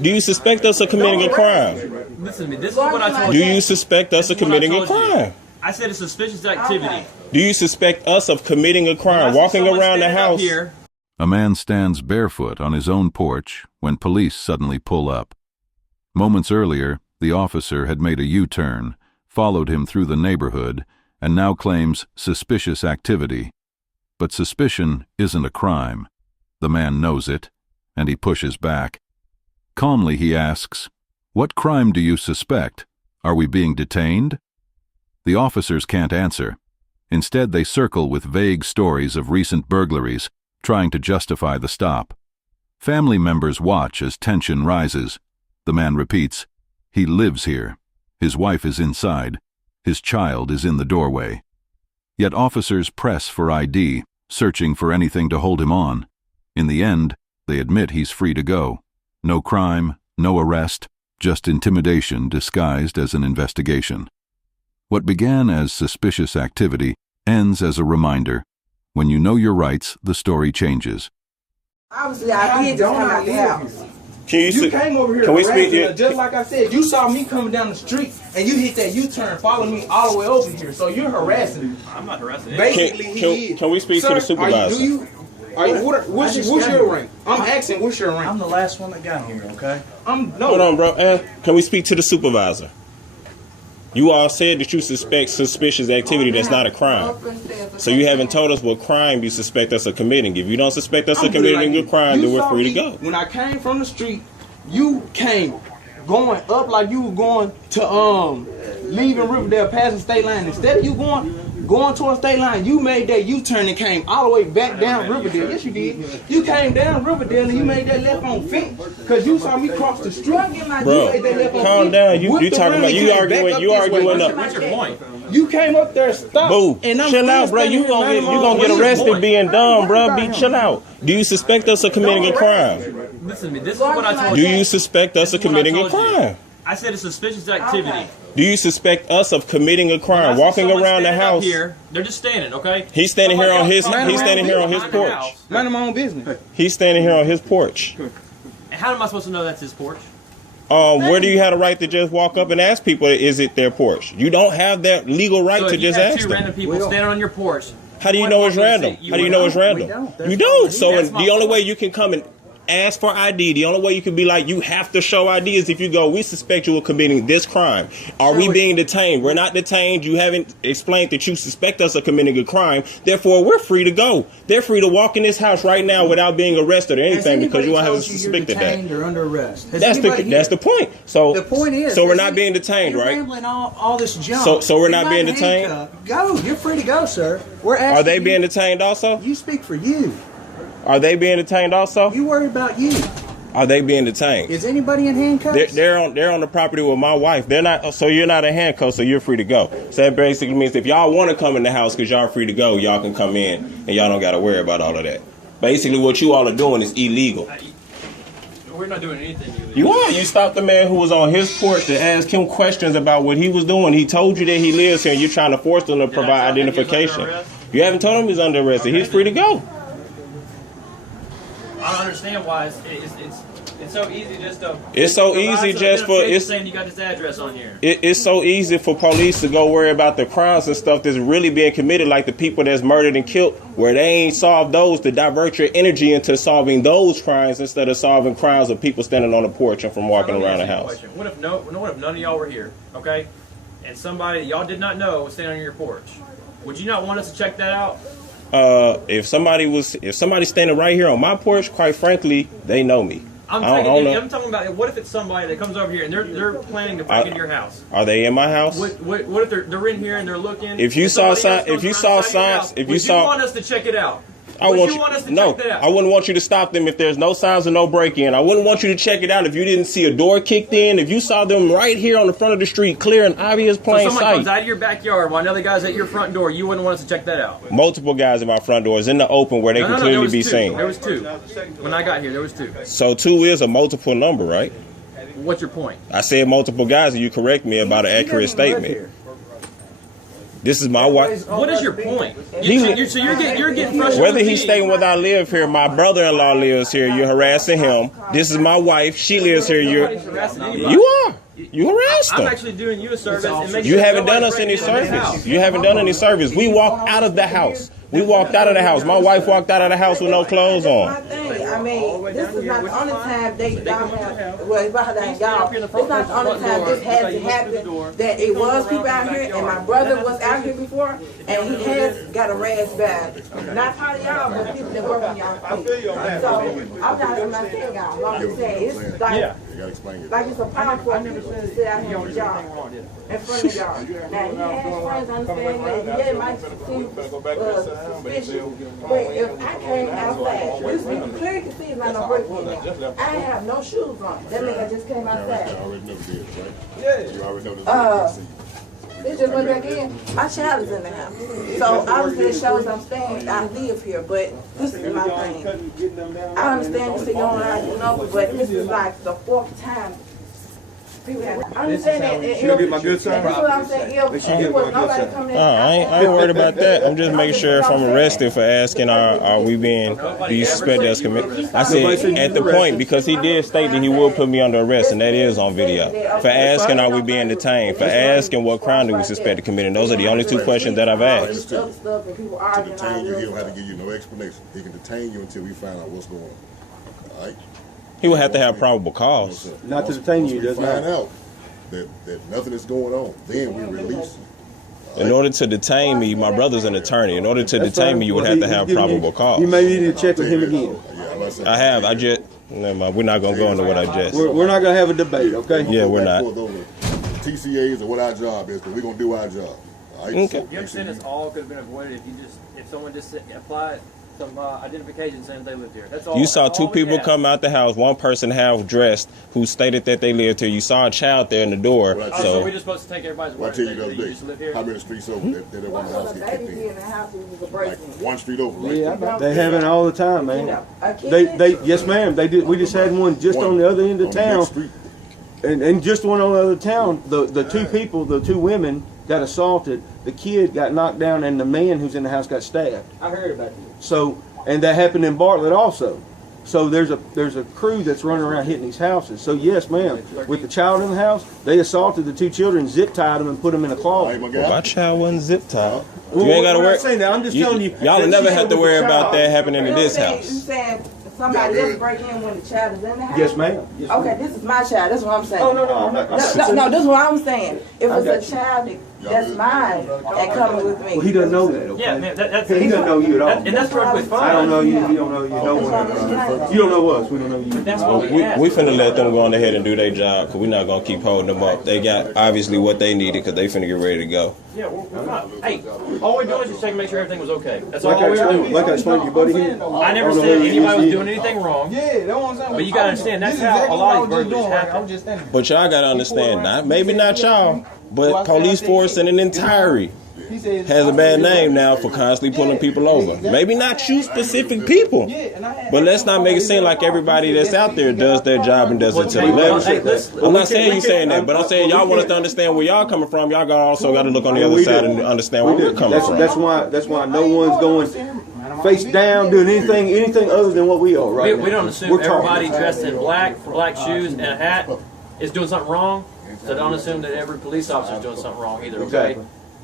Do you suspect us of committing a crime? Listen to me. This is what I told you. you. Do you suspect us of committing a crime? I said it's suspicious activity. Do you suspect us of committing a crime? Walking around the house. A man stands barefoot on his own porch when police suddenly pull up. Moments earlier, the officer had made a U-turn, followed him through the neighborhood, and now claims suspicious activity. But suspicion isn't a crime. The man knows it, and he pushes back. Calmly he asks, "What crime do you suspect? Are we being detained?" The officers can't answer. Instead, they circle with vague stories of recent burglaries, trying to justify the stop. Family members watch as tension rises. The man repeats, he lives here. His wife is inside. His child is in the doorway. Yet officers press for ID, searching for anything to hold him on. In the end, they admit he's free to go. No crime, no arrest, just intimidation disguised as an investigation. What began as suspicious activity ends as a reminder. When you know your rights, the story changes. Obviously, I did just come out the house. You came over here harassing, just like I said. You saw me coming down the street, and you hit that U-turn, following me all the way over here. So you're harassing me. I'm not harassing. Basically, can we speak to the supervisor? What's your rank? I'm asking, what's your rank? I'm the last one that got here, okay? Hold on, bro. Can we speak to the supervisor? You all said that you suspect suspicious activity that's not a crime. So you haven't told us what crime you suspect us of committing. If you don't suspect us of committing a crime, then we're free to go. When I came from the street, you came going up like you were going to leaving Riverdale, passing state line. Instead of you going towards state line, you made that U-turn and came all the way back down Riverdale. Yes, you did. You came down Riverdale and you made that left on Fink because you saw me cross the street. Bro, calm down. You talking about you arguing up. What's your point? You came up there, stopped. Boo, chill out, bro. You gonna get arrested being dumb, bro. Chill out. Do you suspect us of committing a crime? Listen to me. This is what I told you. you. Do you suspect us of committing a crime? I said it's suspicious activity. Do you suspect us of committing a crime? Walking around the house. Here, they're just standing, okay? He's standing here on his. He's standing here on his porch. Mind my own business. He's standing here on his porch. And how am I supposed to know that's his porch? Where do you have a right to just walk up and ask people, is it their porch? You don't have that legal right to just ask them. So if you have two random people standing on your porch, how do you know it's random? How do you know it's random? You don't. So the only way you can come and ask for ID, the only way you can be like, you have to show ID is if you go, we suspect you of committing this crime. Are we being detained? We're not detained. You haven't explained that you suspect us of committing a crime. Therefore, we're free to go. They're free to walk in this house right now without being arrested or anything because you won't have suspected that. Or under arrest? That's the point. So the point is, so we're not being detained, right? Rambling all this junk. So we're not being detained. Go. You're free to go, sir. We're asking. Are they being detained also? You speak for you. Are they being detained also? You worry about you. Are they being detained? Is anybody in handcuffs? They're on the property with my wife. They're not. So you're not in handcuffs. So you're free to go. So that basically means if y'all want to come in the house because y'all free to go, y'all can come in and y'all don't got to worry about all of that. Basically, what you all are doing is illegal. We're not doing anything illegal. You are. You stopped the man who was on his porch to ask him questions about what he was doing. He told you that he lives here, and you're trying to force him to provide identification. You haven't told him he's under arrest. He's free to go. I don't understand why it's so easy just to. It's so easy just for it's saying you got this address on here. It's so easy for police to go worry about the crimes and stuff that's really being committed, like the people that's murdered and killed, where they ain't solved those, to divert your energy into solving those crimes instead of solving crimes of people standing on the porch and from walking around the house. What if none of y'all were here, okay, and somebody y'all did not know was standing on your porch? Would you not want us to check that out? If somebody's standing right here on my porch, quite frankly, they know me. I'm talking about what if it's somebody that comes over here and they're planning to break into your house? Are they in my house? What if they're in here and they're looking? If you saw signs, would you want us to check it out? I wouldn't want you to stop them if there's no signs of no break-in. I wouldn't want you to check it out if you didn't see a door kicked in. If you saw them right here on the front of the street, clear and obvious, plain sight. So someone comes out of your backyard while another guy's at your front door. You wouldn't want us to check that out? Multiple guys at my front doors in the open where they can clearly be seen. There was two. When I got here, there was two. So two is a multiple number, right? What's your point? I said multiple guys, and you correct me about an accurate statement. This is my wife. What is your point? So you're getting frustrated. Whether he's staying where I live here, my brother-in-law lives here. You're harassing him. This is my wife. She lives here. You are. You harassed him. I'm actually doing you a service. And make You sure haven't done nobody's us any breaking into the house. service. You haven't done any service. We walked out of the house. We walked out of the house. My wife walked out of the house with no clothes on. My thing. I mean, this is not the only time y'all have. Well, it's not y'all. It's not the only time this has to happen. That it was people out here, and my brother was out here before, and he has got a rash bag. Not part of y'all, but people that work on y'all. So I'm not saying y'all. I'm just saying it's like it's a powerful people to sit out here with y'all in front of y'all. Now he has friends, understand that. Yeah, it might seem suspicious, but if I came outside, this you clearly can see it's not no break-in now. I have no shoes on. That means I just came outside. You already know this, right? Yeah. You already know this. They just went back in. My child is in the house. So obviously it shows I'm staying, I live here, but this is my thing. I understand this is going on, you know, but this is like the 4th time. I understand that. She'll get my good side. That's what I'm saying. If was nobody coming in. I ain't worried about that. I'm just making sure if I'm arrested for asking, are we being suspected as committed? I said at the point, because he did state that he will put me under arrest, and that is on video. For asking, are we being detained? For asking, what crime do we suspect of committing? Those are the only 2 questions that I've asked. To detain you, he don't have to give you no explanation. He can detain you until we find out what's going on. All right? He would have to have probable cause. Not to detain you, does not. Find out that nothing is going on. Then we release you. In order to detain me, my brother's an attorney. In order to detain me, you would have to have probable cause. You may need to check with him again. I have. I just. Never mind. We're not gonna go into what I just. We're not gonna have a debate, okay? Yeah, we're not. TCAs or what our job is, because we're gonna do our job. All right? Okay. You understand this all could have been avoided if someone just applied some identification saying they lived here. That's all. You saw 2 people come out the house. One person half dressed who stated that they lived here. You saw a child there in the door. So we're just supposed to take everybody's word. I tell you the that other you day, just live here. how many streets over that one house get kicked in? Like 1 street over, right? Yeah, they have it all the time, man. They yes, ma'am. They did. We just had one just on the other end of town, and just one on the other town. The 2 people, the 2 women got assaulted. The kid got knocked down, and the man who's in the house got stabbed. I heard about this. So, and that happened in Bartlett also. So there's a crew that's running around hitting these houses. So yes, ma'am, with the child in the house, they assaulted the 2 children, zip tied them, and put them in a closet. Well, my child wasn't zip tied. Well, You ain't got to I'm worry. not saying that. I'm just telling you. Y'all that never she have to said worry with the about child. that happening in this You house. saying somebody else break in when the child is in the house? Yes, ma'am. Yes, ma'am. Okay, this is my child. That's what I'm saying. Oh no, I'm not. No, this is what I'm saying. If it's a child that's mine and coming with me. Well, he doesn't know that. Okay? Yeah, man, that's He doesn't know you at all. and that's perfectly fine. I don't know you. You don't know you. No one. You don't know us. We don't know you. That's what We finna let them go on ahead and do their job, because we're not going to keep holding them up. They got obviously what they needed, because they finna get ready to go. Yeah, we're not. Hey, all we're doing is just checking to make sure everything was okay. That's all Like I we were doing. explained to you, buddy. Here. I never said anybody was doing anything wrong. Yeah, that's what I'm saying. But you gotta understand, that's how a lot of these burglaries happen. But y'all got to understand, maybe not y'all, but police force in an entirety has a bad name now for constantly pulling people over. Maybe not you specific people, but let's not make it seem like everybody that's out there does their job and does it to the level. I'm not saying you saying that, but I'm saying y'all want us to understand where y'all coming from. Y'all also got to look on the other side and understand where we're coming from. That's why no one's going face down doing anything other than what we are right now. We don't assume everybody dressed in black shoes and a hat is doing something wrong. So don't assume that every police officer is doing something wrong either. Okay.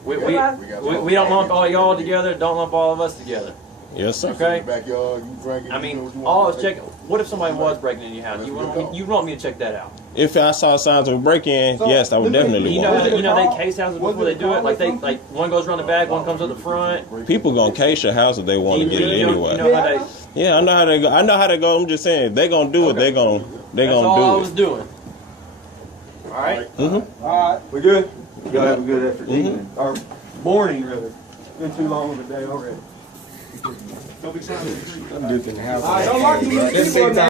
We don't lump all y'all together. Don't lump all of us together. Yes, sir. Okay. Backyard, you drinking. I mean, all I was checking. What if somebody was breaking into your house? You want me to check that out? If I saw signs of a break-in, yes, I would definitely You want it. know they case houses before they do it. Like one goes around the back, one comes up the front. People gonna case your house if they want to get it anyway. You know how they. Yeah, I know how they go. I know how they go. I'm just saying, they gonna do it. They gonna That's all I do was it. doing. All right. All right, we good? Y'all have a good afternoon or morning rather. It's been too long of a day already. Don't be